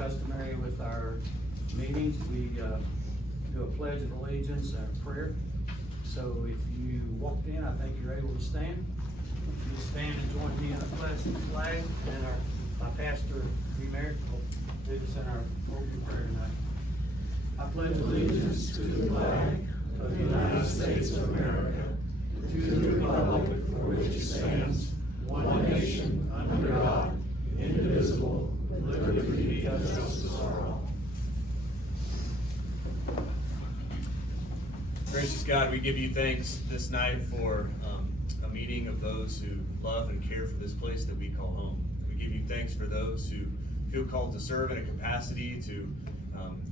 customary with our meetings, we do a pledge of allegiance and a prayer. So if you walked in, I think you're able to stand. If you stand and join me in a pledge of the flag, and my pastor, Wilmore, will do this in our opening prayer tonight. I pledge allegiance to the flag of the United States of America, to the republic for which it stands, one nation, under God, indivisible, with liberty and justice for all. Gracious God, we give you thanks this night for a meeting of those who love and care for this place that we call home. We give you thanks for those who feel called to serve in a capacity to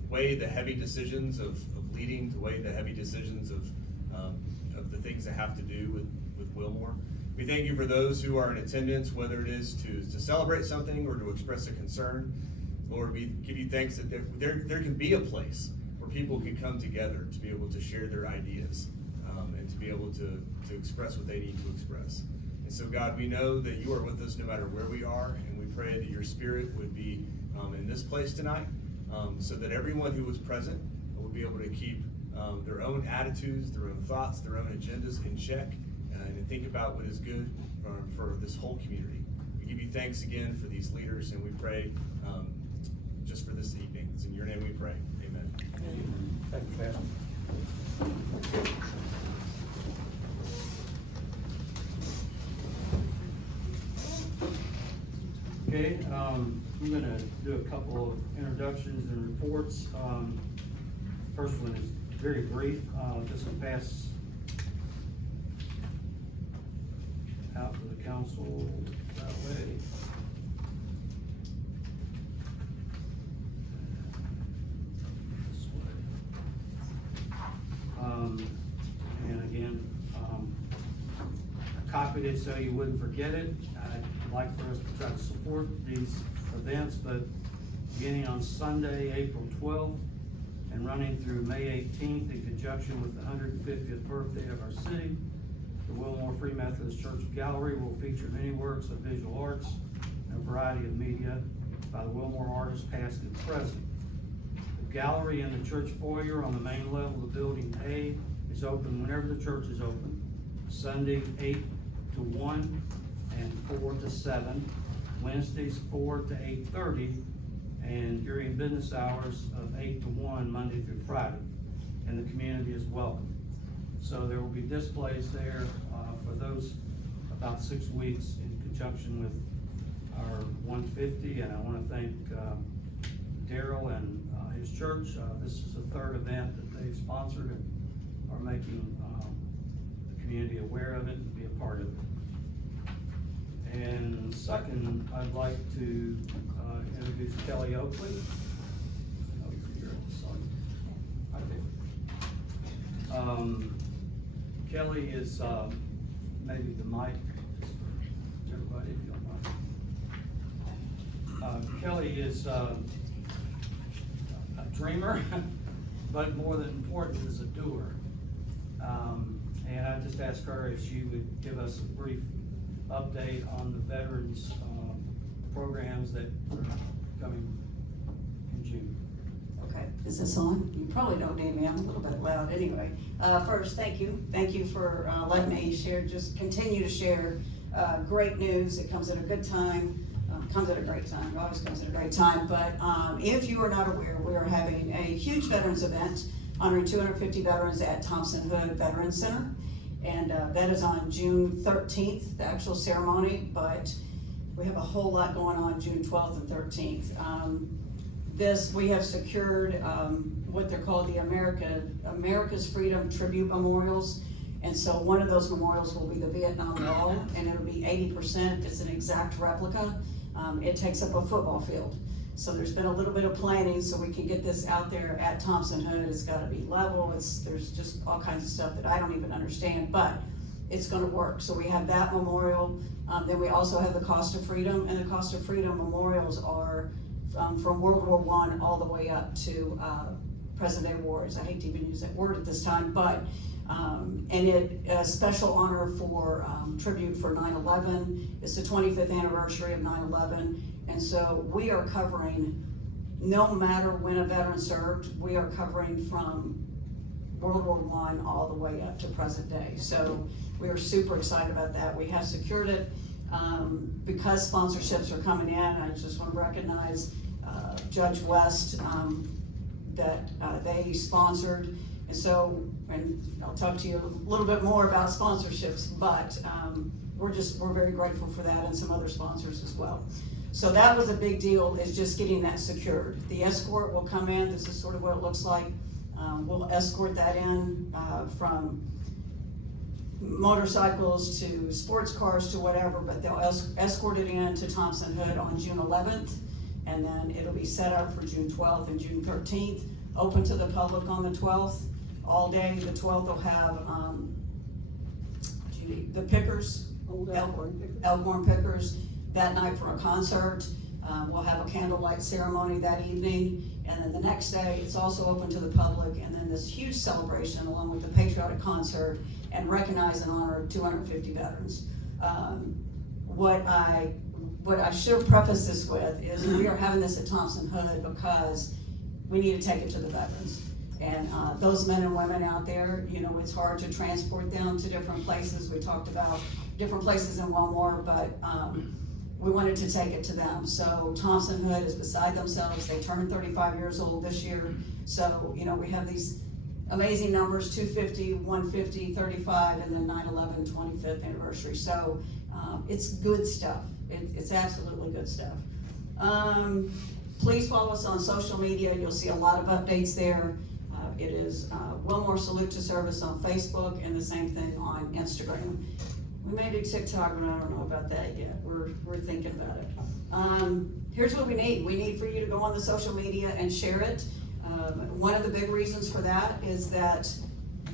weigh the heavy decisions of leading, to weigh the heavy decisions of the things that have to do with Wilmore. We thank you for those who are in attendance, whether it is to celebrate something or to express a concern. Lord, we give you thanks that there can be a place where people can come together to be able to share their ideas and to be able to express what they need to express. And so, God, we know that you are with us no matter where we are, and we pray that your Spirit would be in this place tonight, so that everyone who was present will be able to keep their own attitudes, their own thoughts, their own agendas in check, and think about what is good for this whole community. We give you thanks again for these leaders, and we pray just for this evening. It's in your name we pray. Amen. Thank you, Pastor. Okay, I'm going to do a couple of introductions and reports. First one is very brief. This will pass out to the council that way. This way. And again, I copied it so you wouldn't forget it. I'd like for us to try to support these events, but beginning on Sunday, April 12th, and running through May 18th in conjunction with the 150th birthday of our city, the Wilmore Free Methodist Church Gallery will feature many works of visual arts and a variety of media by the Wilmore artists past and present. The gallery in the church foyer on the main level of Building A is open whenever the church is open, Sunday 8 to 1 and 4 to 7, Wednesdays 4 to 8:30, and during business hours of 8 to 1, Monday through Friday. And the community is welcome. So there will be displays there for those about 6 weeks in conjunction with our 150, and I want to thank Daryl and his church. This is the third event that they've sponsored and are making the community aware of it and be a part of it. And second, I'd like to introduce Kelly Oakley. Oh, you're at the side. Right there. Kelly is maybe the mic for everybody, if you don't mind. Kelly is a dreamer, but more than important is a doer. And I just asked her if she would give us a brief update on the veterans programs that are coming in June. Okay, is this on? You probably don't need me, I'm a little bit loud anyway. First, thank you for letting me share, just continue to share great news. It comes at a good time, comes at a great time, it always comes at a great time. But if you are not aware, we are having a huge veterans event honoring 250 veterans at Thompson Hood Veterans Center. And that is on June 13th, the actual ceremony, but we have a whole lot going on June 12th and 13th. We have secured what they're called the America's Freedom Tribute Memorials. And so one of those memorials will be the Vietnam Wall, and it'll be 80%, it's an exact replica. It takes up a football field. So there's been a little bit of planning so we can get this out there at Thompson Hood. It's gotta be level, there's just all kinds of stuff that I don't even understand, but it's gonna work. So we have that memorial, then we also have the Cost of Freedom, and the Cost of Freedom memorials are from World War I all the way up to present-day wars. I hate to even use that word at this time, but and a special honor for tribute for 9/11. It's the 25th anniversary of 9/11. And so we are covering no matter when a veteran served, we are covering from World War I all the way up to present day. So we are super excited about that. We have secured it. Because sponsorships are coming in, I just want to recognize Judge West, that they sponsored. And so, and I'll talk to you a little bit more about sponsorships, but we're very grateful for that and some other sponsors as well. So that was a big deal, is just getting that secured. The escort will come in. This is sort of what it looks like. We'll escort that in from motorcycles to sports cars to whatever, but they'll escort it in to Thompson Hood on June 11th, and then it'll be set up for June 12th and June 13th, open to the public on the 12th, all day. The 12th will have the Pickers, Elkhorn Pickers, that night for a concert. We'll have a candlelight ceremony that evening, and then the next day it's also open to the public, and then this huge celebration along with the patriotic concert and recognize and honor 250 veterans. What I should have prefaced this with is we are having this at Thompson Hood because we need to take it to the veterans. And those men and women out there, you know, it's hard to transport them to different places. We talked about different places in Wilmore, but we wanted to take it to them. So Thompson Hood is beside themselves. They turned 35 years old this year. So, you know, we have these amazing numbers, 250, 150, 35, and then 9/11, 25th anniversary. So it's good stuff. It's absolutely good stuff. Please follow us on social media. You'll see a lot of updates there. It is Wilmore Salute to Service on Facebook, and the same thing on Instagram. We may do TikTok, but I don't know about that yet. We're thinking about it. Here's what we need. We need for you to go on the social media and share it. One of the big reasons for that is that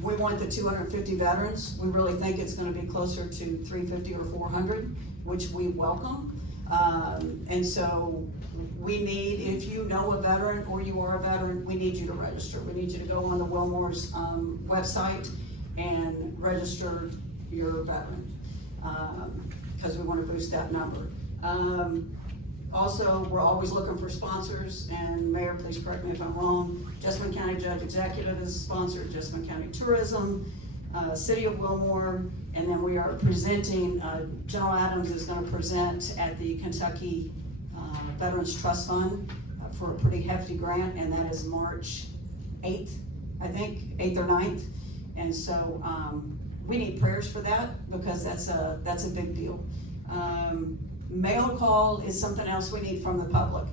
we want the 250 veterans. We really think it's going to be closer to 350 or 400, which we welcome. And so we need, if you know a veteran or you are a veteran, we need you to register. We need you to go on the Wilmore's website and register your veteran, because we want to boost that number. Also, we're always looking for sponsors, and Mayor, please correct me if I'm wrong. Jessamine County Judge Executive is sponsored, Jessamine County Tourism, City of Wilmore, and then we are presenting, General Adams is going to present at the Kentucky Veterans Trust Fund for a pretty hefty grant, and that is March 8th, I think, 8th or 9th. And so we need prayers for that, because that's a big deal. Mail call is something else we need from the public.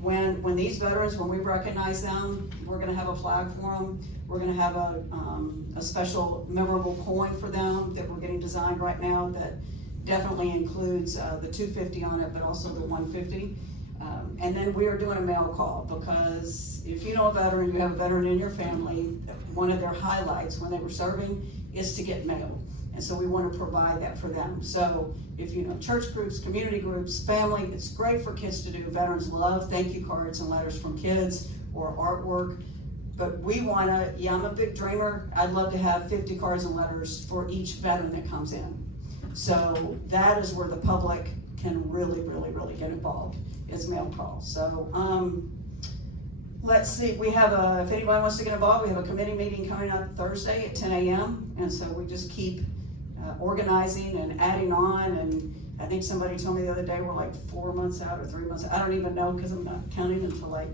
When these veterans, when we recognize them, we're gonna have a flag for them. We're gonna have a special memorable coin for them that we're getting designed right now that definitely includes the 250 on it, but also the 150. And then we are doing a mail call, because if you know a veteran, you have a veteran in your family, one of their highlights when they were serving is to get mail. And so we want to provide that for them. So if you know church groups, community groups, family, it's great for kids to do. Veterans love thank you cards and letters from kids or artwork. But we want to, I'm a big dreamer. I'd love to have 50 cards and letters for each veteran that comes in. So that is where the public can really, really, really get involved, is mail calls. So let's see, we have if anyone wants to get involved, we have a committee meeting coming up Thursday at 10 a.m. And so we just keep organizing and adding on. And I think somebody told me the other day we're like 4 months out or 3 months out. I don't even know, because I'm not counting until like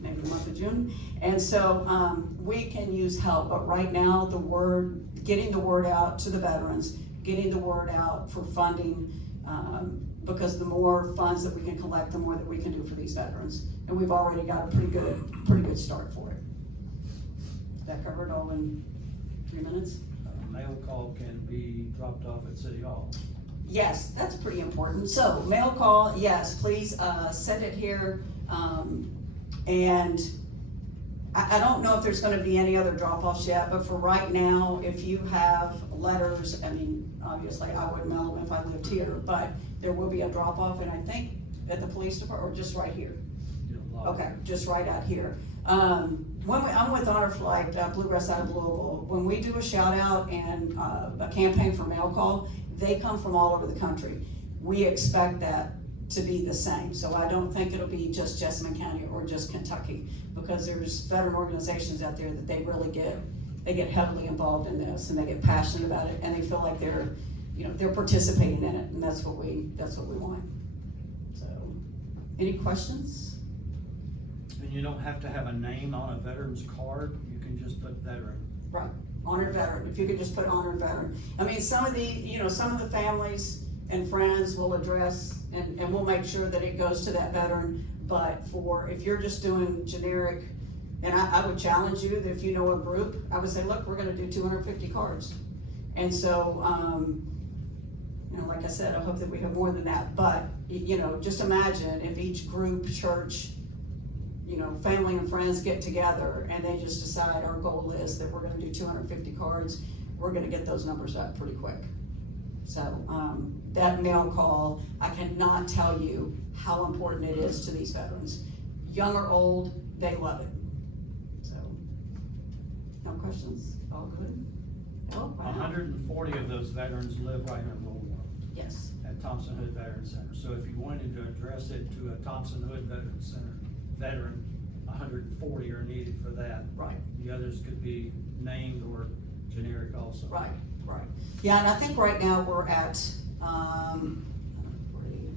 maybe the month of June. And so we can use help, but right now getting the word out to the veterans, getting the word out for funding, because the more funds that we can collect, the more that we can do for these veterans. And we've already got a pretty good start for it. Did that cover it all in 3 minutes? Mail call can be dropped off at City Hall. Yes, that's pretty important. So mail call, yes, please send it here. And I don't know if there's going to be any other drop-offs yet, but for right now, if you have letters, I mean, obviously I wouldn't mail them if I lived here, but there will be a drop-off, and I think at the police department, or just right here. Okay, just right out here. I'm with Honor Flight, Bluegrass out of Louisville. When we do a shout out and a campaign for mail call, they come from all over the country. We expect that to be the same. So I don't think it'll be just Jessamine County or just Kentucky, because there's veteran organizations out there that they get heavily involved in this, and they get passionate about it, and they feel like they're participating in it, and that's what we want. So, any questions? And you don't have to have a name on a veteran's card, you can just put veteran. Right, honored veteran, if you could just put honored veteran. I mean, some of the families and friends will address, and we'll make sure that it goes to that veteran, but if you're just doing generic, and I would challenge you that if you know a group, I would say, look, we're gonna do 250 cards. And so, like I said, I hope that we have more than that, but, just imagine if each group, church, family and friends get together and they just decide our goal is that we're gonna do 250 cards, we're gonna get those numbers up pretty quick. So, that mail call, I cannot tell you how important it is to these veterans. Young or old, they love it. So, no questions? All good? Oh, wow. 140 of those veterans live right here in Wilmore Yes. at Thompson Hood Veteran Center. So if you wanted to address it to a Thompson Hood Veteran Center veteran, 140 are needed for that. Right. The others could be named or generic also. Right. Yeah, and I think right now we're at,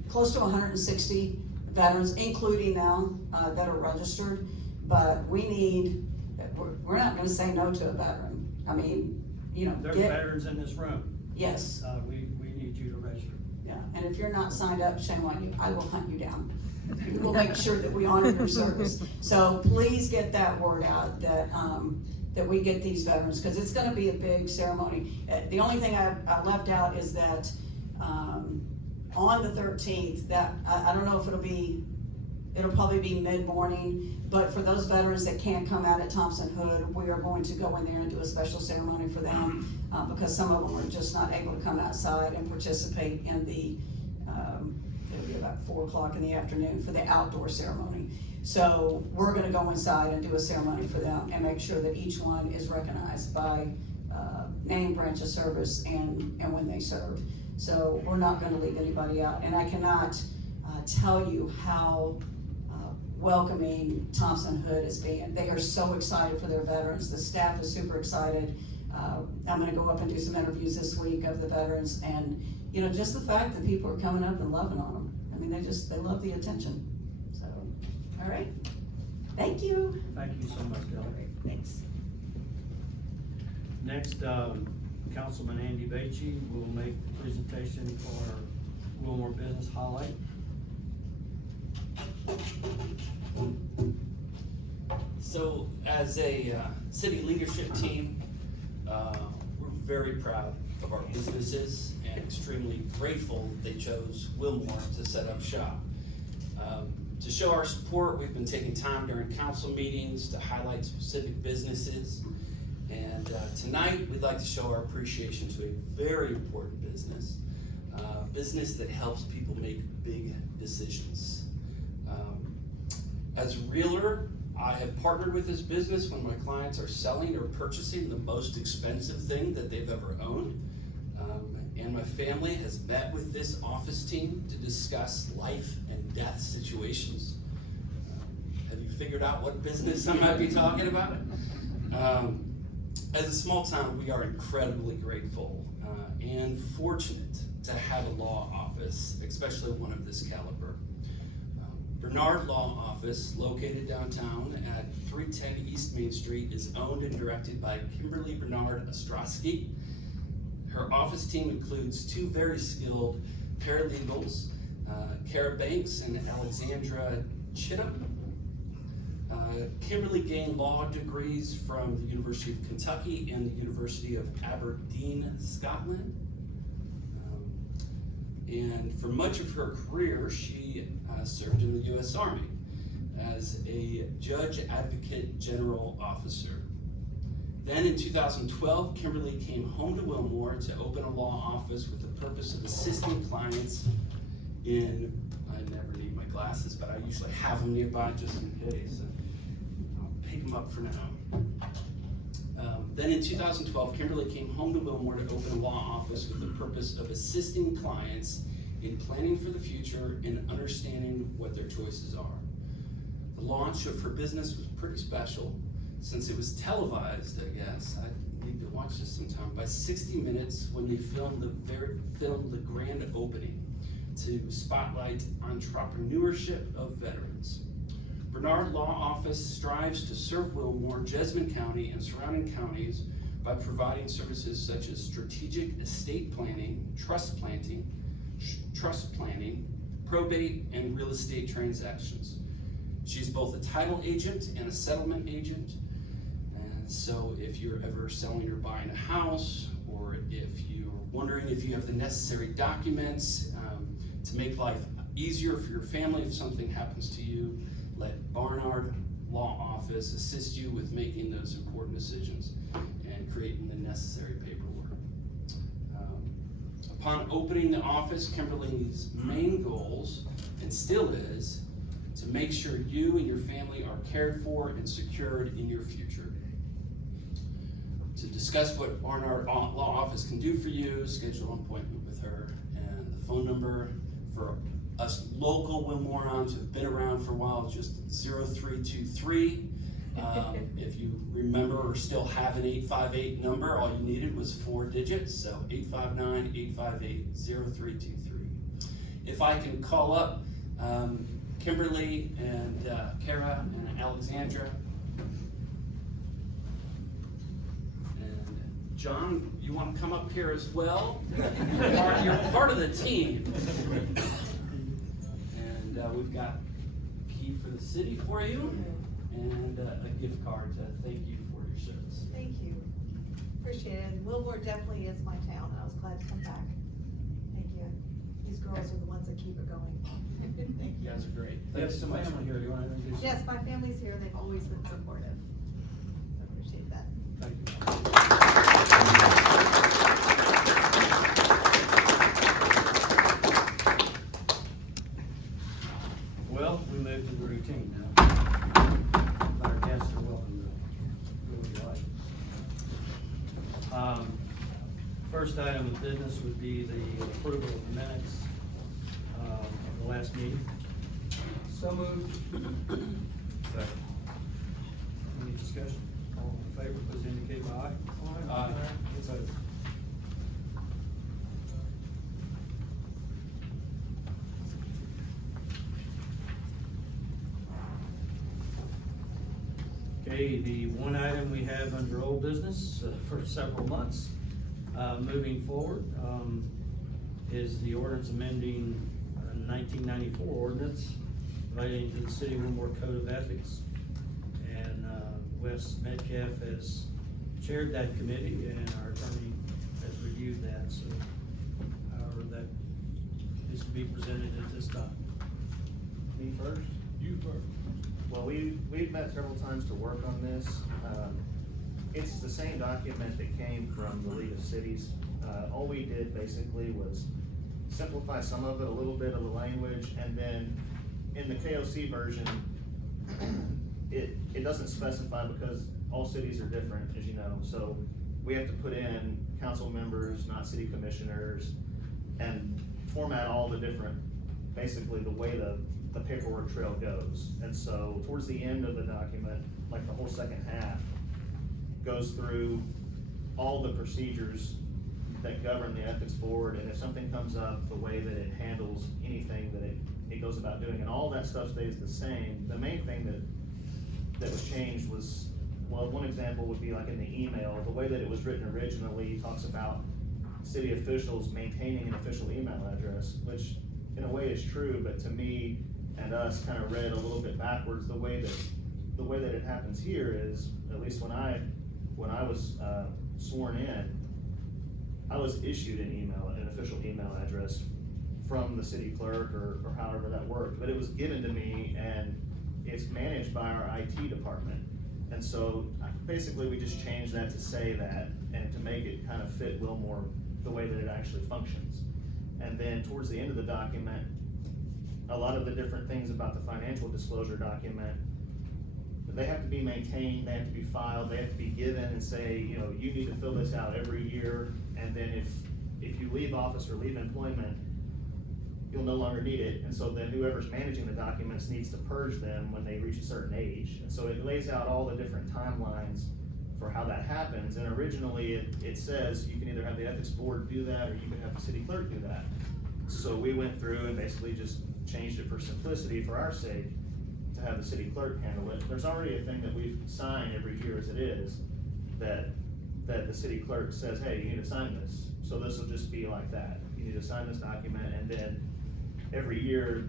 close to 160 veterans, including them, that are registered, but we're not gonna say no to a veteran. I mean, There's veterans in this room. Yes. We need you to register. Yeah, and if you're not signed up, shame on you, I will hunt you down. We'll make sure that we honor your service. So please get that word out, that we get these veterans, because it's gonna be a big ceremony. The only thing I left out is that, on the 13th, that, I don't know if it'll probably be mid-morning, but for those veterans that can't come out at Thompson Hood, we are going to go in there and do a special ceremony for them, because some of them are just not able to come outside and participate in it'll be about 4 o'clock in the afternoon for the outdoor ceremony. So we're gonna go inside and do a ceremony for them and make sure that each one is recognized by name, branch of service, and when they served. So we're not gonna leave anybody out, and I cannot tell you how welcoming Thompson Hood is being. They are so excited for their veterans. The staff is super excited. I'm gonna go up and do some interviews this week of the veterans, and just the fact that people are coming up and loving on them. I mean, they love the attention. So, all right, thank you. Thank you so much, Kelly. All right, thanks. Next, Councilman Andy Beachy will make the presentation for our Wilmore Business Highlight. So as a city leadership team, we're very proud of our businesses and extremely grateful they chose Wilmore to set up shop. To show our support, we've been taking time during council meetings to highlight specific businesses. And tonight, we'd like to show our appreciation to a very important business, business that helps people make big decisions. As a realtor, I have partnered with this business when my clients are selling or purchasing the most expensive thing that they've ever owned. And my family has met with this office team to discuss life and death situations. Have you figured out what business I might be talking about? As a small town, we are incredibly grateful and fortunate to have a law office, especially one of this caliber. Bernard Law Office, located downtown at 310 East Main Street, is owned and directed by Kimberly Bernard Ostrowski. Her office team includes 2 very skilled paralegals, Kara Banks and Alexandra Chittum. Kimberly gained law degrees from the University of Kentucky and the University of Aberdeen, Scotland. And for much of her career, she served in the U.S. Army as a Judge Advocate General Officer. Then in 2012, Kimberly came home to Wilmore to open a law office with the purpose of assisting clients in, I never need my glasses, but I usually have them nearby just in case. I'll pick them up for now. Then in 2012, Kimberly came home to Wilmore to open a law office with the purpose of assisting clients in planning for the future and understanding what their choices are. The launch of her business was pretty special since it was televised, I guess. I need to watch this sometime. By 60 Minutes when they filmed the grand opening to spotlight entrepreneurship of veterans. Bernard Law Office strives to serve Wilmore, Jessamine County, and surrounding counties by providing services such as strategic estate planning, trust planning, probate, and real estate transactions. She's both a title agent and a settlement agent. And so if you're ever selling or buying a house, or if you're wondering if you have the necessary documents to make life easier for your family if something happens to you, let Barnard Law Office assist you with making those important decisions and creating the necessary paperwork. Upon opening the office, Kimberly's main goals, and still is, to make sure you and your family are cared for and secured in your future. To discuss what Barnard Law Office can do for you, schedule an appointment with her, and the phone number for us local Wilmorans who've been around for a while is just 0323. If you remember or still have an 858 number, all you needed was 4 digits, so 859-858-0323. If I can call up Kimberly and Kara and Alexandra. And John, you want to come up here as well? You're part of the team. And we've got a key for the city for you and a gift card to thank you for your service. Thank you. Appreciate it. And Wilmore definitely is my town. I was glad to come back. Thank you. These girls are the ones that keep it going. Thank You guys are great. Thanks Thanks so much. Family here, you want to introduce? Yes, my family's here. They've always been supportive. I appreciate that. Thank you. Well, we move to the routine now. Our guests are welcome to do what you like. First item of business would be the approval of the minutes of the last meeting. So moved. Second. Any discussion? All in favor, please indicate by aye. Aye. Opposed? Okay, the one item we have under old business for several months, moving forward, is the ordinance amending 1994 ordinance relating to the City of Wilmore Code of Ethics. And Wes Metcalf has chaired that committee, and our attorney has reviewed that. So, however, that is to be presented at this time. Me first? You first. Well, we've met several times to work on this. It's the same document that came from the League of Cities. All we did basically was simplify some of it, a little bit of the language, and then in the KOC version, it doesn't specify because all cities are different, as you know. So we have to put in council members, not city commissioners, and format all the different, basically the way the paperwork trail goes. And so towards the end of the document, like the whole second half, goes through all the procedures that govern the ethics board, and if something comes up, the way that it handles anything that it goes about doing, and all that stuff stays the same. The main thing that was changed was, well, one example would be like in the email, the way that it was written originally talks about city officials maintaining an official email address, which in a way is true, but to me and us kind of read a little bit backwards. The way that it happens here is, at least when I was sworn in, I was issued an official email address from the city clerk or however that worked, but it was given to me and it's managed by our IT department. And so basically we just changed that to say that and to make it kind of fit Wilmore the way that it actually functions. And then towards the end of the document, a lot of the different things about the financial disclosure document, they have to be maintained, they have to be filed, they have to be given and say, you know, you need to fill this out every year. And then if you leave office or leave employment, you'll no longer need it, and so then whoever's managing the documents needs to purge them when they reach a certain age. And so it lays out all the different timelines for how that happens, and originally it says you can either have the ethics board do that, or you can have the city clerk do that. So we went through and basically just changed it for simplicity, for our sake, to have the city clerk handle it. There's already a thing that we've signed every year as it is, that the city clerk says, hey, you need to sign this. So this will just be like that. You need to sign this document, and then every year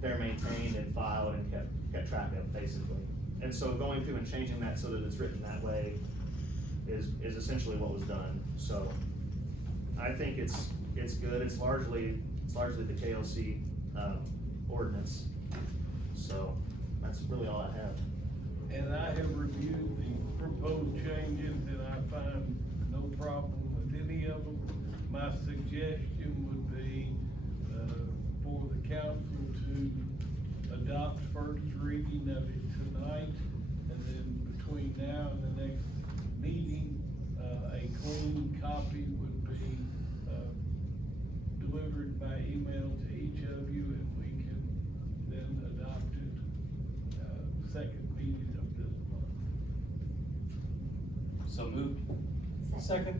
they're maintained and filed and kept track of, basically. And so going through and changing that so that it's written that way is essentially what was done. So I think it's good. It's largely the KLC ordinance. So that's really all I have. And I have reviewed the proposed changes, and I find no problem with any of them. My suggestion would be, for the council to adopt first reading of it tonight, and then between now and the next meeting, a clean copy would be, delivered by email to each of you, and we can then adopt it, second meeting of this month. So moved. Second.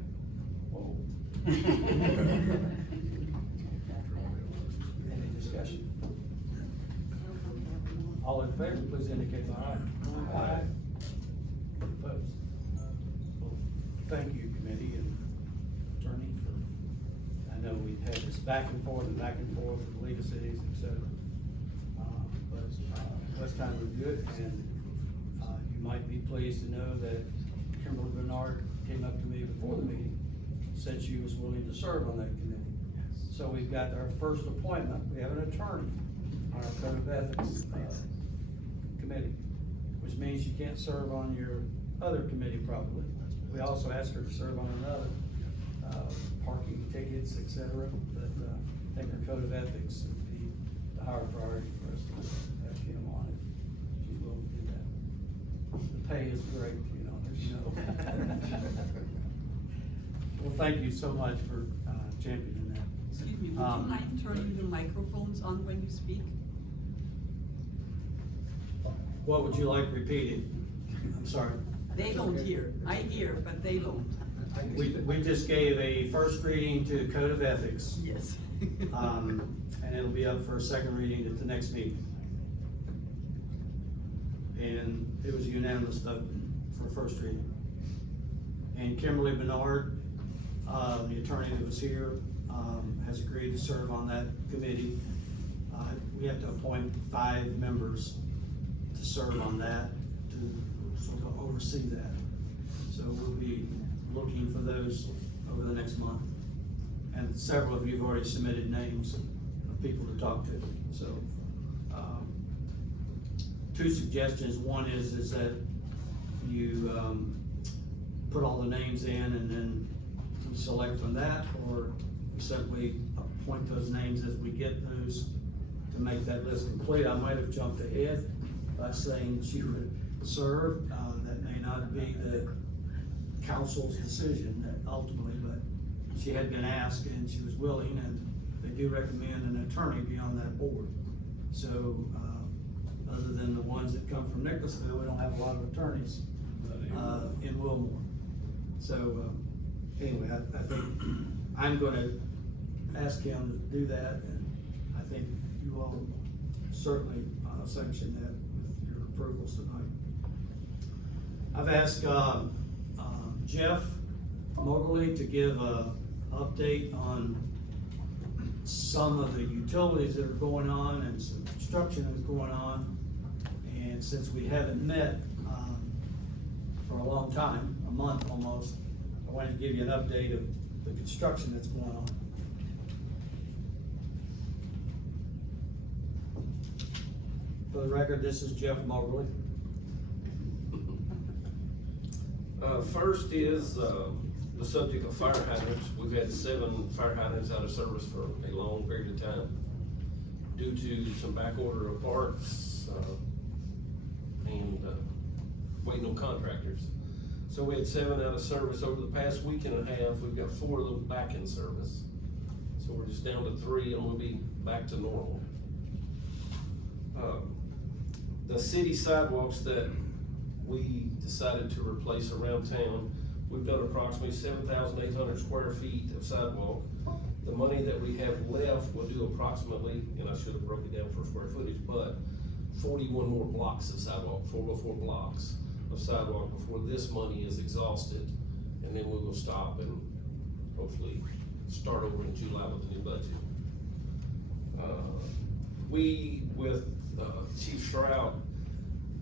Whoa. Any discussion? All in favor, please indicate by aye. Aye. Opposed? Well, thank you, committee and attorney, for, I know we've had this back and forth with the League of Cities, et cetera. Let's kind of review it, and, you might be pleased to know that Kimberly Bernard came up to me before the meeting, said she was willing to serve on that committee. So we've got our first appointment, we have an attorney on our Code of Ethics, committee, which means you can't serve on your other committee probably. We also asked her to serve on another, parking tickets, et cetera, but, I think our Code of Ethics would be the higher priority for us to have Kim on it. She's willing to do that. The pay is great, as you know. Well, thank you so much for, championing that. Excuse me, would you mind turning the microphones on when you speak? What would you like repeated? I'm sorry. They don't hear. I hear, but they don't. We just gave a first reading to Code of Ethics. Yes. And it'll be up for a second reading at the next meeting. And it was a unanimous vote for first reading. And Kimberly Bernard, the attorney that was here, has agreed to serve on that committee. We have to appoint 5 members to serve on that, to sort of oversee that. So we'll be looking for those over the next month. And several of you have already submitted names of people to talk to. So, 2 suggestions. One is that you, put all the names in and then we select from that, or we simply appoint those names as we get those to make that list complete. I might have jumped ahead by saying she would serve. That may not be the council's decision ultimately, but she had been asked and she was willing, and they do recommend an attorney be on that board. So, other than the ones that come from Nicholasville, we don't have a lot of attorneys, in Wilmore. So, anyway, I think I'm gonna ask him to do that, and I think you all certainly, sanction that with your approvals tonight. I've asked, Jeff Moberly to give a update on some of the utilities that are going on and some construction that's going on. And since we haven't met, for a long time, a month almost, I wanted to give you an update of the construction that's going on. For the record, this is Jeff Moberly. First is, the subject of fire hydrants. We've had 7 fire hydrants out of service for a long period of time due to some back order of parts, and waiting on contractors. So we had 7 out of service over the past week and a half. We've got 4 of them back in service. So we're just down to 3, and we'll be back to normal. The city sidewalks that we decided to replace around town, we've done approximately 7,800 square feet of sidewalk. The money that we have left will do approximately, and I should have broken it down for square footage, but 41 more blocks of sidewalk, 4x4 blocks of sidewalk before this money is exhausted. And then we will stop and hopefully start over in July with the new budget. We, with Chief Stroud,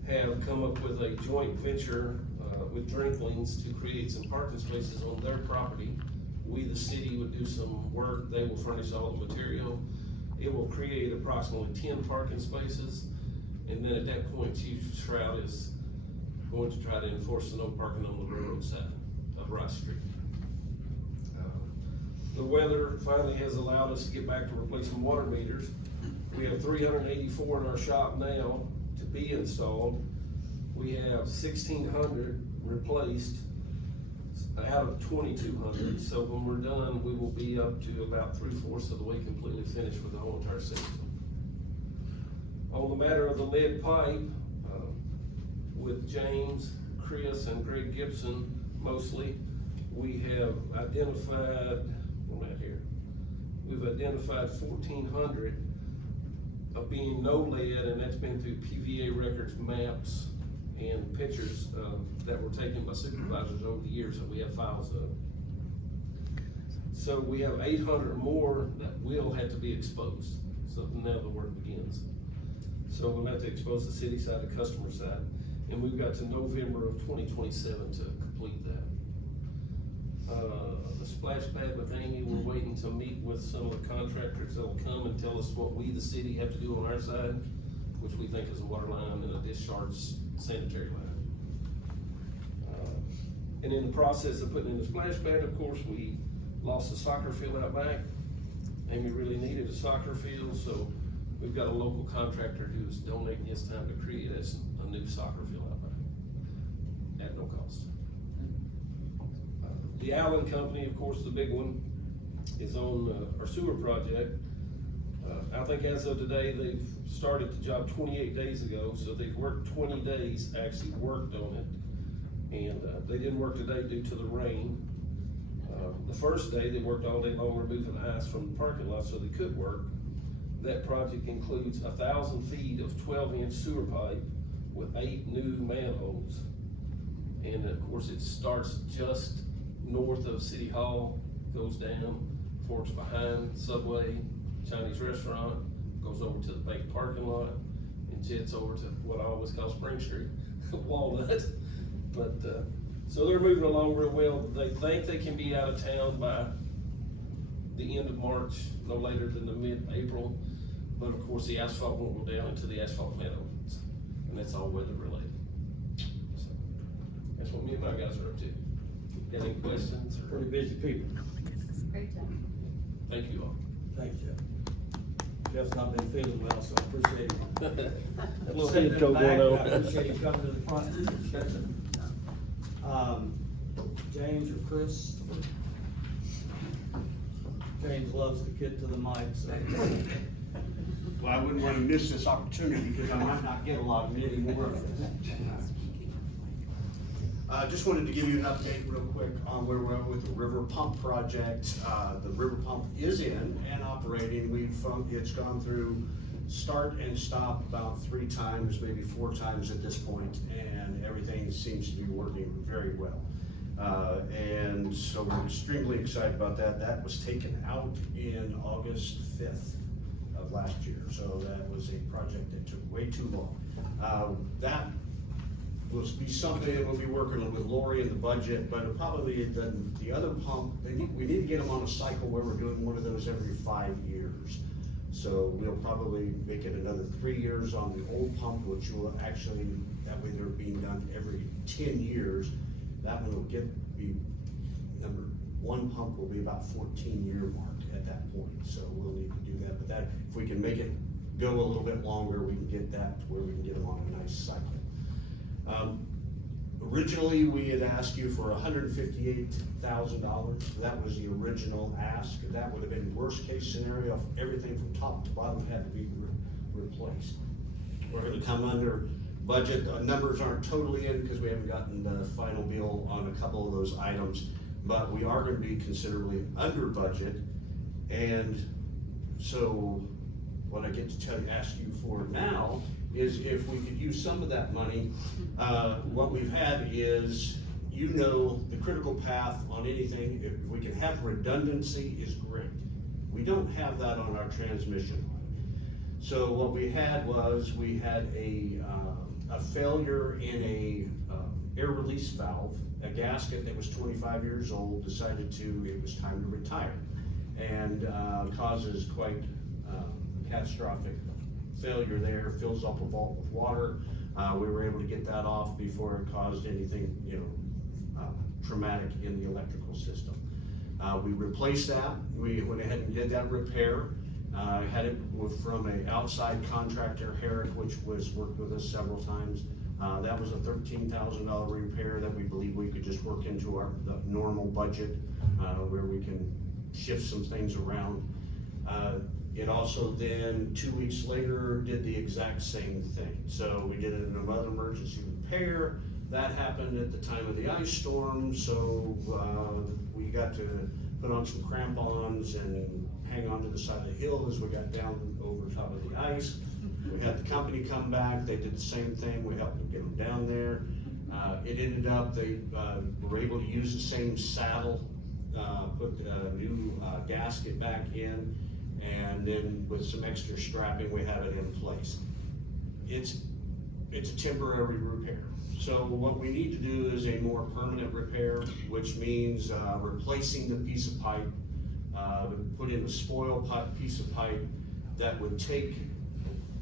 have come up with a joint venture with Drinklings to create some parking spaces on their property. We, the city, would do some work. They will furnish all the material. It will create approximately 10 parking spaces. And then at that point, Chief Stroud is going to try to enforce the no parking on the railroad side of Rice Street. The weather finally has allowed us to get back to replacing water meters. We have 384 in our shop now to be installed. We have 1,600 replaced out of 2,200. So when we're done, we will be up to about 3/4 of the way completely finished with the whole entire system. On the matter of the lead pipe, with James, Chris, and Greg Gibson mostly, we have identified, where am I here? We've identified 1,400 of being no lead, and that's been through PVA records, maps, and pictures that were taken by supervisors over the years that we have files of. So we have 800 more that will have to be exposed. So now the work begins. So we'll have to expose the city side, the customer side, and we've got to November of 2027 to complete that. The splash pad with Amy, we're waiting to meet with some of the contractors that'll come and tell us what we, the city, have to do on our side, which we think is a water line and a discharge sanitary line. And in the process of putting in the splash pad, of course, we lost the soccer field out back. Amy really needed a soccer field, so we've got a local contractor who's donating his time to create us a new soccer field out back at no cost. The Allen Company, of course, the big one, is on our sewer project. I think as of today, they've started the job 28 days ago, so they've worked 20 days, actually worked on it. And they didn't work today due to the rain. The first day, they worked all day long removing ice from the parking lot so they could work. That project includes 1,000 feet of 12-inch sewer pipe with 8 new manholes. And of course, it starts just north of City Hall, goes down, forks behind Subway, Chinese restaurant, goes over to the bank parking lot, and jets over to what I always call Spring Street, Walnut. But, so they're moving along real well. They think they can be out of town by the end of March, no later than the mid-April. But of course, the asphalt won't go down until the asphalt plant opens, and that's all weather related. So that's what me and my guys are up to. Got any questions? Or? Pretty busy people. Great job. Thank you all. Thanks, Jeff. Jeff's not been feeling well, so I appreciate him. That little Sitting head in cold the back, going I on. appreciate you coming to the front. James or Chris? James loves to get to the mic, so. Well, I wouldn't want to miss this opportunity because I might not get a lot of it anymore. Just wanted to give you an update real quick on where we're at with the river pump project. The river pump is in and operating. It's gone through start and stop about 3 times, maybe 4 times at this point, and everything seems to be working very well. And so we're extremely excited about that. That was taken out in August 5th of last year. So that was a project that took way too long. That will be something that we'll be working on with Lori in the budget, but probably the other pump, we need to get them on a cycle where we're doing one of those every 5 years. So we'll probably make it another 3 years on the old pump, which will actually, that way they're being done every 10 years. That one will be, number 1 pump will be about 14-year mark at that point. So we'll need to do that, but that, if we can make it go a little bit longer, we can get that to where we can get them on a nice cycle. Originally, we had asked you for $158,000. That was the original ask. That would have been worst case scenario if everything from top to bottom had to be replaced. We're gonna come under budget. The numbers aren't totally in because we haven't gotten the final bill on a couple of those items, but we are gonna be considerably under budget. And so what I get to ask you for now is if we could use some of that money. What we've had is, you know, the critical path on anything, if we can have redundancy is great. We don't have that on our transmission line. So what we had was, we had a failure in a air release valve. A gasket that was 25 years old decided it was time to retire, and causes quite catastrophic failure there, fills up a vault with water. We were able to get that off before it caused anything, traumatic in the electrical system. We replaced that. We went ahead and did that repair. Had it from an outside contractor, Herrick, which worked with us several times. That was a $13,000 repair that we believe we could just work into the normal budget, where we can shift some things around. It also then, 2 weeks later, did the exact same thing. So we did another emergency repair. That happened at the time of the ice storm, so we got to put on some crampons and hang on to the side of the hill as we got down over top of the ice. We had the company come back, they did the same thing, we helped them get them down there. It ended up, they were able to use the same saddle, put a new gasket back in, and then with some extra strapping, we had it in place. It's a temporary repair. So what we need to do is a more permanent repair, which means replacing the piece of pipe, put in a spoil pipe, piece of pipe that would take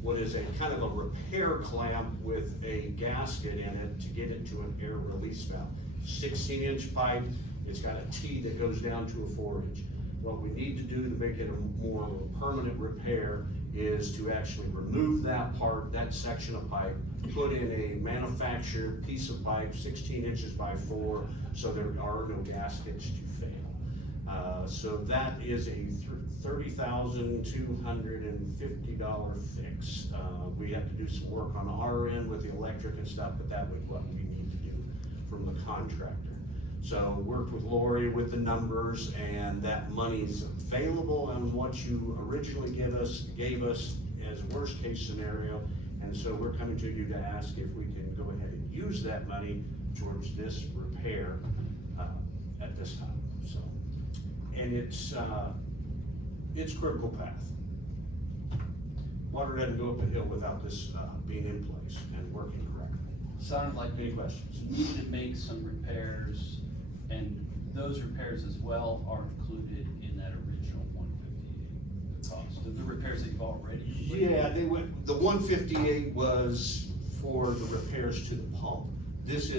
what is a kind of a repair clamp with a gasket in it to get it to an air release valve. 16-inch pipe, it's got a T that goes down to a 4-inch. What we need to do to make it a more permanent repair is to actually remove that part, that section of pipe, put in a manufactured piece of pipe, 16 inches by 4, so there are no gaskets to fail. So that is a $30,250 fix. We have to do some work on our end with the electric and stuff, but that was what we need to do from the contractor. So worked with Lori with the numbers, and that money's available on what you originally gave us as worst case scenario. And so we're coming to you to ask if we can go ahead and use that money towards this repair at this time. So, and it's critical path. Water doesn't go up a hill without this being in place and working correctly. Sounded like Any questions? you needed to make some repairs, and those repairs as well are included in that original 158, the cost of the repairs that you've already completed. Yeah, the 158 was for the repairs to the pump. This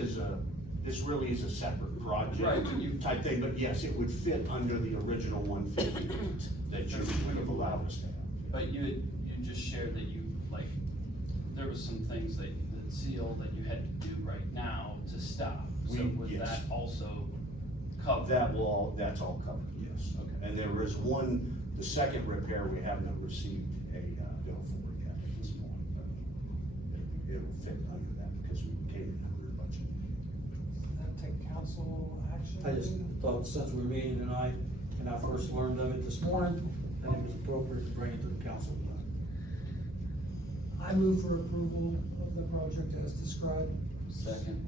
really is a separate project. Right, but you- type thing, but yes, it would fit under the original 158 that you would have allowed us to have. But you just shared that there was some things that seal that you had to do right now to stop. So would Yes. that also cover? That's all covered, yes. Okay. And there was the second repair, we haven't received a bill for yet at this point, but it'll fit under that because we came in under budget. That take council action? I just thought since we're meeting tonight, and I first learned of it this morning, that it was appropriate to bring it to the council tonight. I move for approval of the project as described. Second.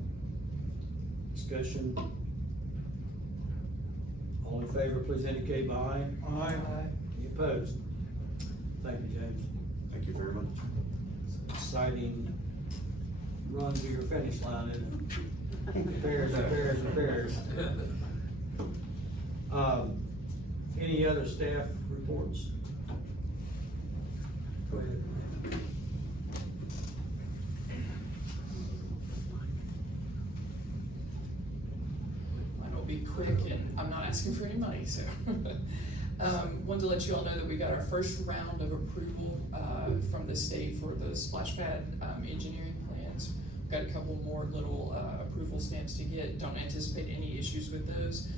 Discussion. All in favor, please indicate by aye. Aye. Any opposed? Thank you, James. Thank you very much. It's an exciting run to your finish line, isn't it? Repairs. Any other staff reports? Go ahead. Mine will be quick, and I'm not asking for any money, so. Wanted to let you all know that we got our first round of approval, from the state for the splash pad, engineering plans. got a couple more little, approval stamps to get, don't anticipate any issues with those.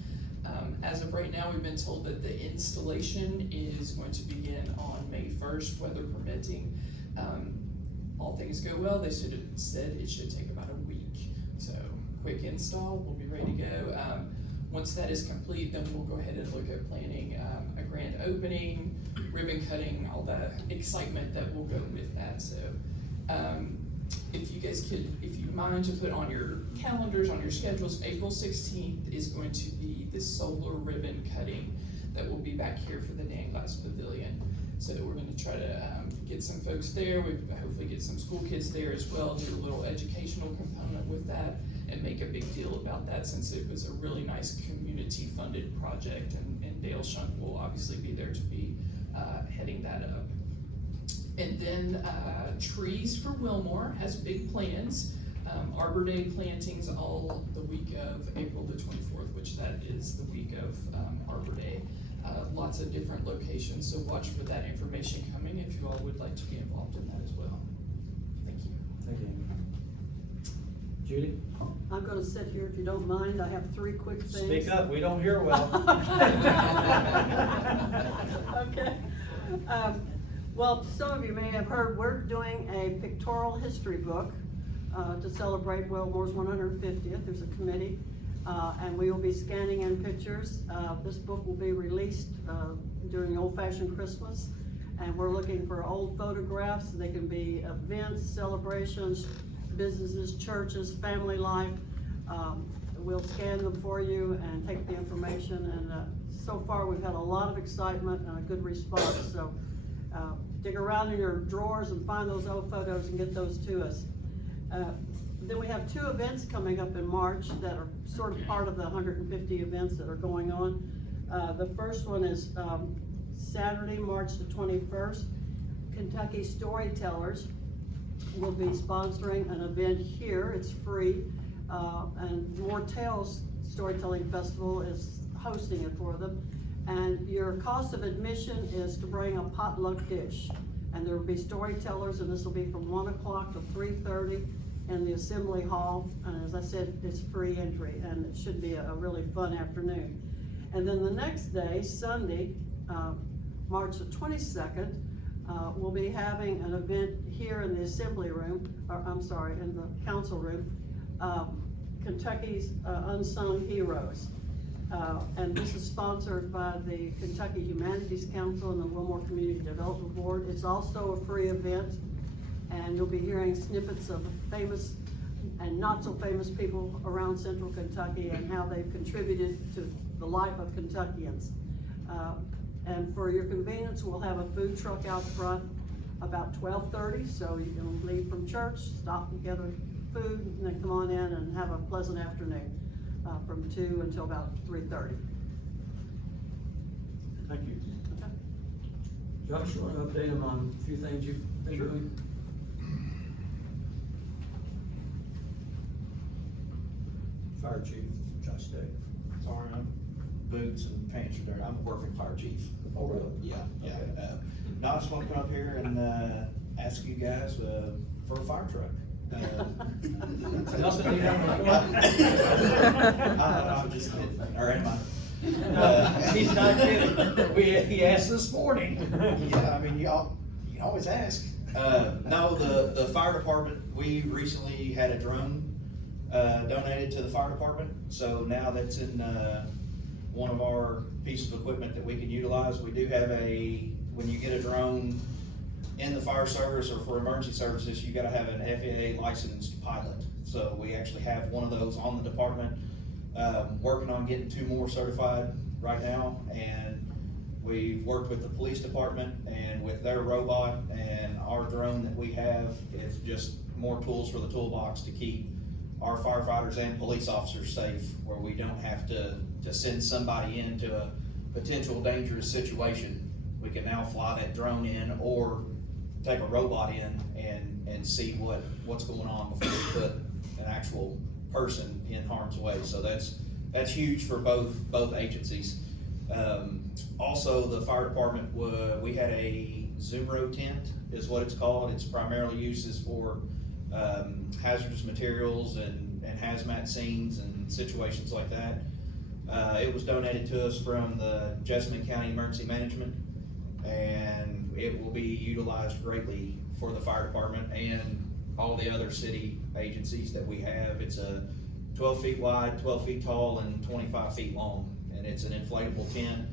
As of right now, we've been told that the installation is going to begin on May 1st, weather permitting. All things go well, they said it should take about a week. So quick install, we'll be ready to go. Once that is complete, then we'll go ahead and look at planning a grand opening, ribbon cutting, all the excitement that will go with that. So if you guys could, if you mind to put on your calendars, on your schedules, April 16th is going to be this solar ribbon cutting that will be back here for the Dan Glass Pavilion. So we're gonna try to get some folks there, we hopefully get some school kids there as well, do a little educational component with that, and make a big deal about that since it was a really nice community-funded project, and Dale Shunk will obviously be there to be heading that up. And then Trees for Wilmore has big plans. Arbor Day plantings all the week of April the 24th, which that is the week of Arbor Day. Lots of different locations, so watch for that information coming if you all would like to be involved in that as well. Thank you. Thank you. Judy? I'm gonna sit here if you don't mind, I have 3 quick things. Speak up, we don't hear well. Okay. Well, some of you may have heard, we're doing a pictorial history book to celebrate Wilmore's 150th. There's a committee, and we will be scanning in pictures. This book will be released during Old-Fashioned Christmas, and we're looking for old photographs. They can be events, celebrations, businesses, churches, family life. We'll scan them for you and take the information, and so far we've had a lot of excitement and a good response, so dig around in your drawers and find those old photos and get those to us. Then we have 2 events coming up in March that are sort of part of the 150 events that are going on. The first one is Saturday, March the 21st. Kentucky Storytellers will be sponsoring an event here. It's free, and More Tales Storytelling Festival is hosting it for them. And your cost of admission is to bring a potluck dish. And there will be storytellers, and this will be from 1 o'clock to 3:30 in the Assembly Hall. And as I said, it's free entry, and it should be a really fun afternoon. And then the next day, Sunday, March the 22nd, we'll be having an event here in the Assembly Room, or I'm sorry, in the Council Room, Kentucky's Unsung Heroes. And this is sponsored by the Kentucky Humanities Council and the Wilmore Community Development Board. It's also a free event, and you'll be hearing snippets of famous and not so famous people around central Kentucky and how they've contributed to the life of Kentuckians. And for your convenience, we'll have a food truck out front about 12:30, so you can leave from church, stop and gather food, and then come on in and have a pleasant afternoon. From 2 until about 3:30. Thank you. Okay. Josh, you want to update them on a few things you've been doing? Fire Chief Josh Day. Sorry, I'm boots and pants are dirty. I'm a working fire chief. Oh, really? Yeah, yeah. Okay. No, I just want to come up here and ask you guys for a fire truck. Nothing you haven't reported? I'm just kidding, or am I? He's not kidding. He asked this morning. Yeah, I mean, you can always ask. No, the fire department, we recently had a drone donated to the fire department, so now that's in one of our pieces of equipment that we can utilize. We do have when you get a drone in the fire service or for emergency services, you gotta have an FAA licensed pilot. So we actually have one of those on the department, working on getting 2 more certified right now. And we've worked with the police department and with their robot and our drone that we have. It's just more tools for the toolbox to keep our firefighters and police officers safe, where we don't have to send somebody into a potential dangerous situation. We can now fly that drone in or take a robot in and see what's going on before we put an actual person in harm's way. So that's huge for both agencies. Also, the fire department, we had a Zoom tent is what it's called. It's primarily used for hazardous materials and hazmat scenes and situations like that. It was donated to us from the Jessamine County Emergency Management, and it will be utilized greatly for the fire department and all the other city agencies that we have. It's a 12 feet wide, 12 feet tall, and 25 feet long, and it's an inflatable tent.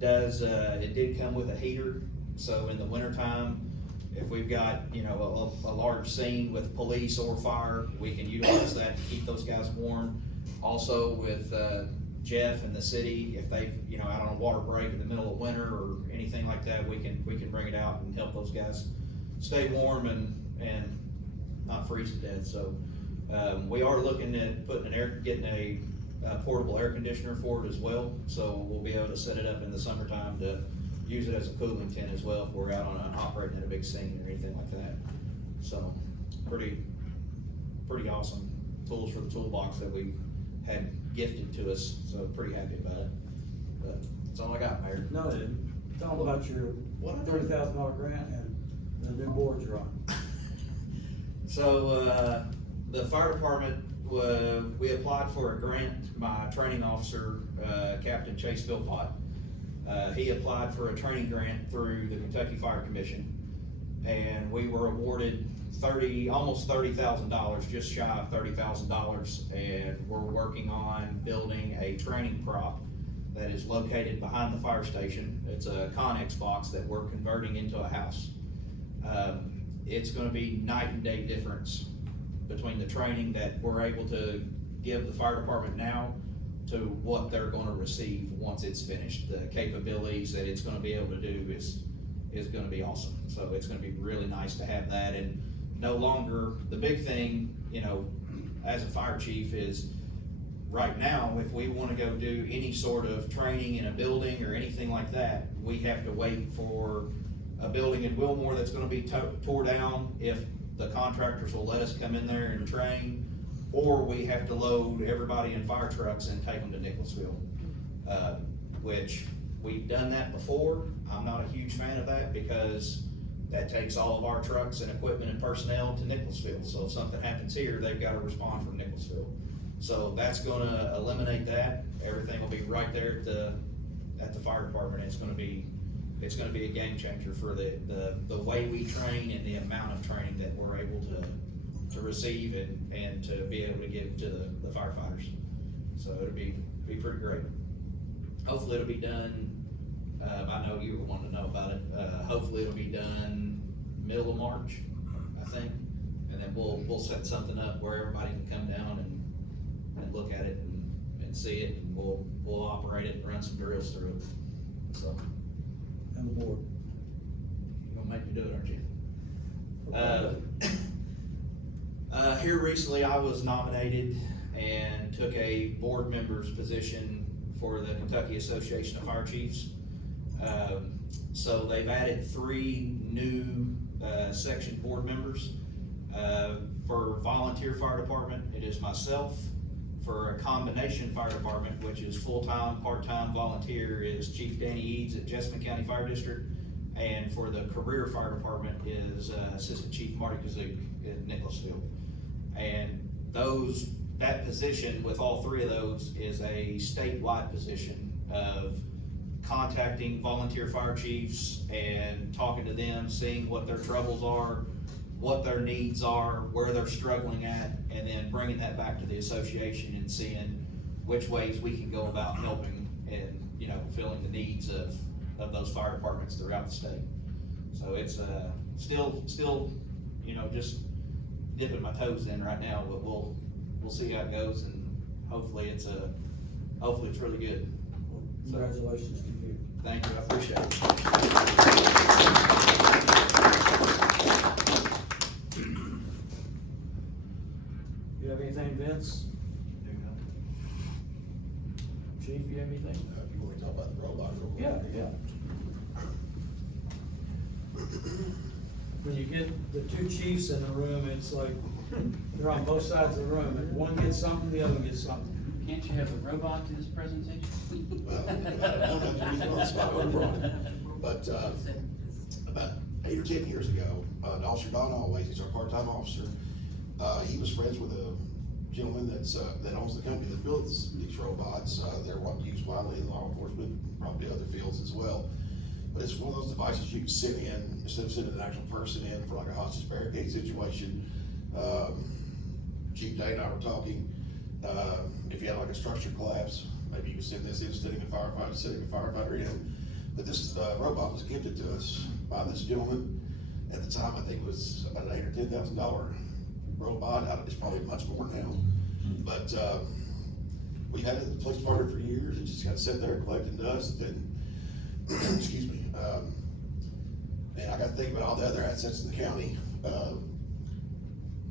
It did come with a heater, so in the wintertime, if we've got, a large scene with police or fire, we can utilize that to keep those guys warm. Also with Jeff and the city, if they, out on a water break in the middle of winter or anything like that, we can bring it out and help those guys stay warm and not freeze to death. So we are looking at getting a portable air conditioner for it as well. So we'll be able to set it up in the summertime to use it as a cooling tent as well if we're out on operating at a big scene or anything like that. So pretty awesome tools for the toolbox that we had gifted to us. So pretty happy about it. But that's all I got, Mayor. No, tell them about your $30,000 grant and the new boards you're on. So the fire department, we applied for a grant. My training officer, Captain Chase Philpott, he applied for a training grant through the Kentucky Fire Commission, and we were awarded almost $30,000, just shy of $30,000, and we're working on building a training prop that is located behind the fire station. It's a Connex box that we're converting into a house. It's gonna be night and day difference between the training that we're able to give the fire department now to what they're gonna receive once it's finished. The capabilities that it's gonna be able to do is gonna be awesome. So it's gonna be really nice to have that, and no longer, the big thing, as a fire chief is, right now, if we wanna go do any sort of training in a building or anything like that, we have to wait for a building in Wilmore that's gonna be tore down, if the contractors will let us come in there and train, or we have to load everybody in fire trucks and take them to Nicholasville, which we've done that before. I'm not a huge fan of that because that takes all of our trucks and equipment and personnel to Nicholasville. So if something happens here, they've got to respond from Nicholasville. So that's gonna eliminate that. Everything will be right there at the fire department. It's gonna be a game changer for the way we train and the amount of training that we're able to receive and to be able to give to the firefighters. So it'll be pretty great. Hopefully it'll be done, I know you were wanting to know about it, hopefully it'll be done middle of March, I think. And then we'll set something up where everybody can come down and look at it and see it, and we'll operate it and run some drills through it, so. And the board. You're gonna make me do it, aren't you? Here recently, I was nominated and took a board member's position for the Kentucky Association of Fire Chiefs. So they've added 3 new section board members. For volunteer fire department, it is myself. For a combination fire department, which is full-time, part-time, volunteer, is Chief Danny Eads at Jessamine County Fire District. And for the career fire department is Assistant Chief Marty Kazook at Nicholasville. And that position with all 3 of those is a statewide position of contacting volunteer fire chiefs and talking to them, seeing what their troubles are, what their needs are, where they're struggling at, and then bringing that back to the association and seeing which ways we can go about helping and, fulfilling the needs of those fire departments throughout the state. So it's still, just dipping my toes in right now, but we'll see how it goes, and hopefully it's really good. So, Congratulations to you. thank you, I appreciate it. You have anything, Vince? Chief, you have anything? You want to talk about the robot real quick? Yeah. When you get the 2 chiefs in a room, it's like, they're on both sides of the room, and one gets something, the other gets something. Can't you have a robot do this presentation? Well, I don't know if you're on the spot, no problem. But, about 8 or 10 years ago, Officer Don Always, he's our part-time officer, He was friends with a gentleman that owns the company that builds these robots. They're used widely in law enforcement, probably other fields as well. But it's one of those devices you can sit in, instead of sitting an actual person in for like a hostage barricade situation. Chief Day and I were talking, if you had like a structure collapse, maybe you could send this in, sitting a firefighter in. But this robot was gifted to us by this gentleman. At the time, I think it was about an $8,000 or $10,000 robot. It's probably much more now. But we had it in the police department for years. It just got set there collecting dust and, excuse me. And I got to think about all the other assets in the county.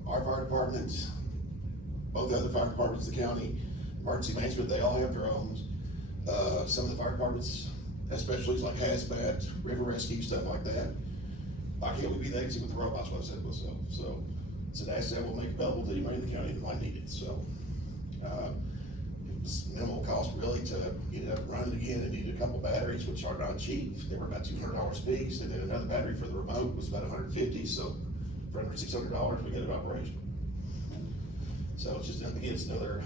Our fire department, both the other fire departments in the county, emergency management, they all have drones. Some of the fire departments, especially like hazmat, river rescue, stuff like that. Why can't we be that easy with the robots? What I said was so it's an asset we'll make available to anybody in the county that might need it. So it was minimal cost really to get it up and running again. It needed a couple batteries, which are not cheap. They were about $200 a piece, and then another battery for the remote was about $150. So for under $600, we get it operational. So it's just, again, it's another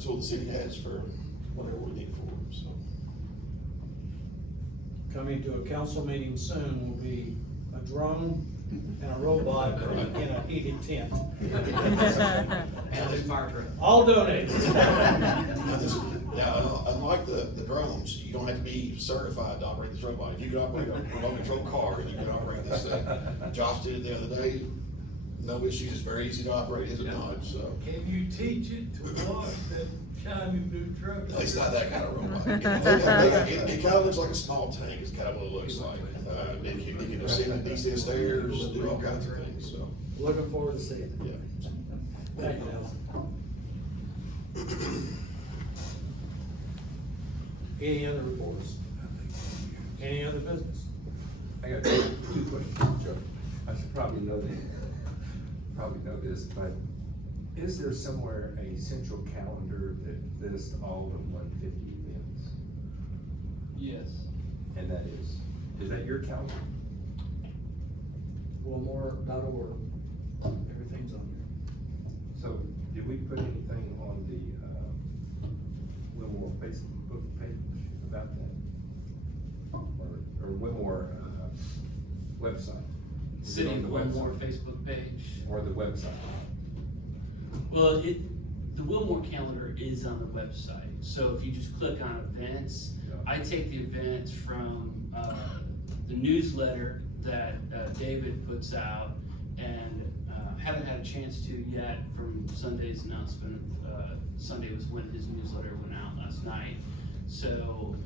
tool the city has for whatever we need it for. So Coming to a council meeting soon will be a drone and a robot in a heated tent. And this fire truck. All donated. Now, unlike the drones, you don't have to be certified to operate this robot. If you can operate a remote control car, you can operate this thing. Josh did it the other day. No issues. It's very easy to operate, is it not? So. Can you teach it to wash that shiny new truck? No, it's not that kind of robot. It kind of looks like a small tank. It's kind of what it looks like. It can ascend, descend stairs, do all kinds of things. So. Looking forward to seeing it. Yeah. Thank you, Nelson. Any other reports? Any other business? I got two questions, Joe. I should probably know this, but is there somewhere a central calendar that lists all the 150 events? Yes. And that is that your calendar? Wilmore.org. Everything's on there. So did we put anything on the Wilmore Facebook page about that? Or Wilmore website? City On of the Wilmore website? Facebook page. Or the website? Well, the Wilmore calendar is on the website, so if you just click on events, Yeah. I take the events from the newsletter that David puts out, and haven't had a chance to yet from Sunday's announcement. Sunday was when his newsletter went out last night, so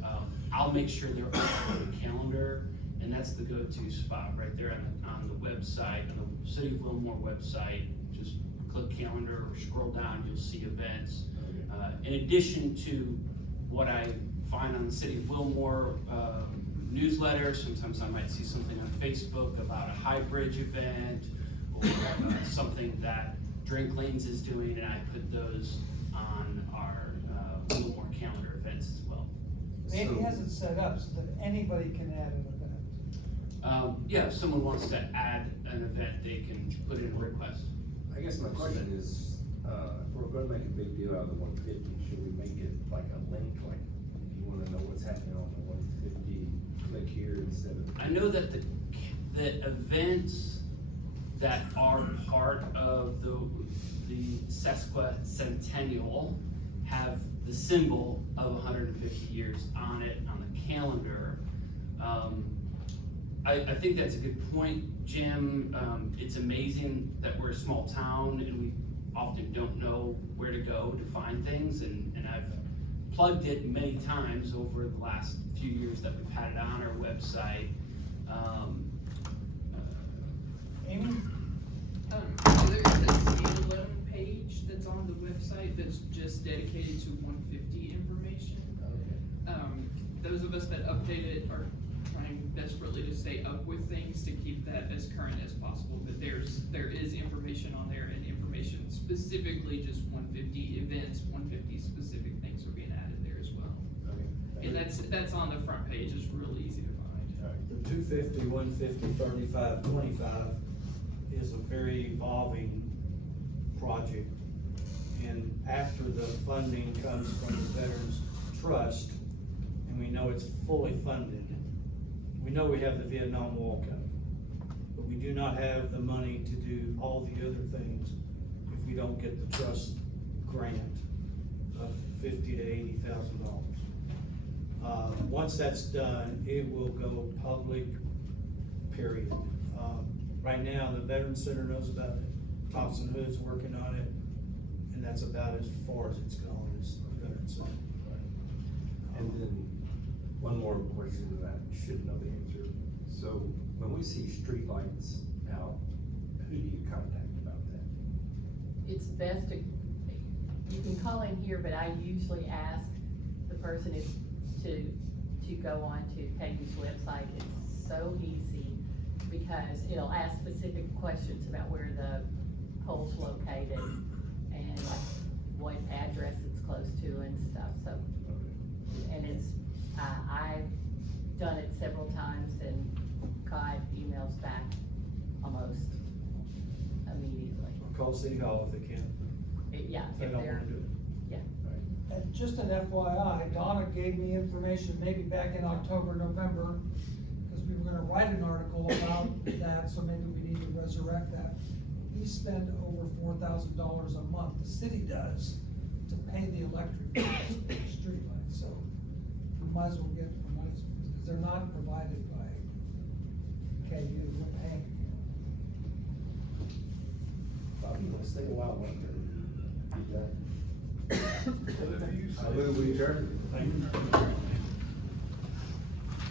I'll make sure they're on the calendar, and that's the go-to spot right there on the website, on the City of Wilmore website. Just click calendar or scroll down, you'll see events. In addition to what I find on the City of Wilmore newsletter, sometimes I might see something on Facebook about a high bridge event or something that Drink Lanes is doing, and I put those on our Wilmore calendar events as well. Maybe he has it set up so that anybody can add an event. Yeah, if someone wants to add an event, they can put in a request. I guess my question is, if we're gonna make a big deal out of the 150, should we make it like a link, like if you wanna know what's happening on the 150, click here instead of? I know that the events that are part of the sesquicentennial have the symbol of 150 years on it, on the calendar. I think that's a good point, Jim. It's amazing that we're a small town and we often don't know where to go to find things, and I've plugged it many times over the last few years that we've had it on our website. Amy? There is a standalone page that's on the website that's just dedicated to 150 information. Those of us that update it are trying desperately to stay up with things to keep that as current as possible, but there is information on there, and information specifically just 150 events, 150 specific things are being added there as well. Okay. And that's on the front page, it's real easy to find. The 250, 150, 35, 25 is a very evolving project. And after the funding comes from the Veterans Trust, and we know it's fully funded, we know we have the Vietnam Wall coming, but we do not have the money to do all the other things if we don't get the trust grant of $50,000 to $80,000. Once that's done, it will go public, period. Right now, the Veterans Center knows about it, Thompson Hood's working on it, and that's about as far as it's gone, is the Veterans Center. And then, one more question that I should know the answer. So, when we see streetlights out, who do you contact about that? It's best to, you can call in here, but I usually ask the person to go on to KU's website. It's so easy, because it'll ask specific questions about where the pole's located and like what address it's close to and stuff, so. And it's, I've done it several times and got emails back almost immediately. Or call City Hall if they can, Yeah, if they if don't they're, wanna do it. And just an FYI, Donna gave me information maybe back in October, November, because we were gonna write an article about that, so maybe we need to resurrect that. We spend over $4,000 a month, the city does, to pay the electric bills for the streetlights, so we might as well get the money, because they're not provided by KU, we're paying. Bobby, you wanna stay a while longer? You done? Whatever you say. I move we adjourn. Thank you.